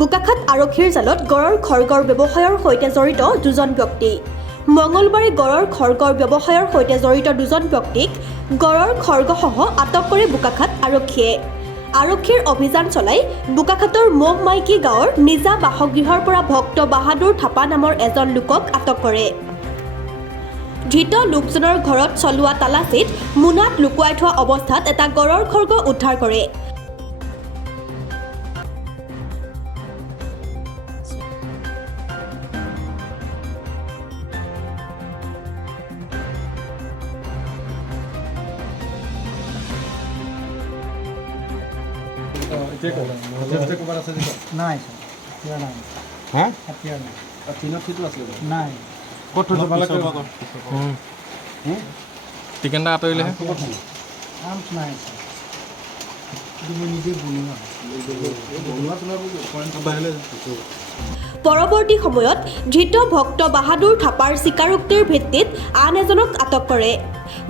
বোকাখাত আৰক্ষীৰ জালত গড়ৰ খড়গৰ ব্যৱসায়ৰ সৈতে জড়িত দুজন ব্যক্তি। মঙলবাৰে গড়ৰ খড়গৰ ব্যৱসায়ৰ সৈতে জড়িত দুজন ব্যক্তিক গড়ৰ খড়গসহ আটক কৰে বোকাখাত আৰক্ষীয়ে। আৰক্ষীৰ অভিযান চলাই বোকাখাতৰ মহ মাইকী গাঁৱৰ নিজা বাসগৃহৰ পৰা ভক্ত বাহাদুৰ থাপা নামৰ এজন লোকক আটক কৰে। ধৃত লোকজনৰ ঘৰত চলোৱা তালাচীত মোনাত লুকুৱাই থোৱা অৱস্থাত এটা গড়ৰ খড়গ উদ্ধাৰ কৰে। নাই হা নাই টিকেনটা আঁতৰিলেহে আৰ্মছ নাই নিজে পৰৱৰ্তী সময়ত ধৃত ভক্ত বাহাদুৰ থাপাৰ স্বীকাৰোক্তিৰ ভিত্তিত আন এজনক আটক কৰে।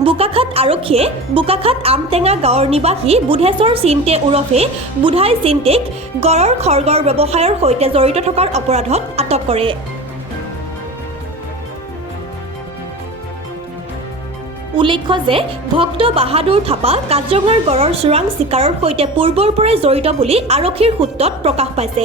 বোকাখাত আৰক্ষীয়ে বোকাখাত আমটেঙা গাঁৱৰ নিবাসী বুধেশ্বৰ চিন্তে ওৰফে বুধাই চিন্তেক গড়ৰ খড়গৰ ব্যৱসায়ৰ সৈতে জড়িত থকাৰ অপৰাধত আটক কৰে। উল্লেখ্য যে ভক্ত বাহাদুৰ থাপা কাজিৰঙাৰ গড়ৰ চোৰাং চিকাৰৰ সৈতে পূৰ্বৰ পৰাই জড়িত বুলি আৰক্ষীৰ সূত্ৰত প্ৰকাশ পাইছে।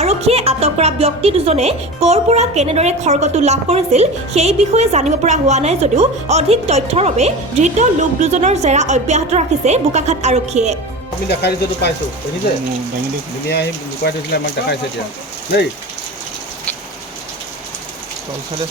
আৰক্ষীয়ে আটক কৰা ব্যক্তি দুজনে ক'ৰ পৰা কেনেদৰে খড়গটো লাভ কৰিছিল সেই বিষয়ে জানিব পৰা হোৱা নাই যদিও অধিক তথ্যৰ বাবে ধৃত লোক দুজনৰ জেৰা অব্যাহত ৰাখিছে বোকাখাত আৰক্ষীয়ে। আমি দেখাই দিছোঁ পাইছোঁ শুনিছে ধুনীয়া আহি লুকুৱাই থৈছিলে আমাক দেখাইছে এতিয়া দেই। চল চলে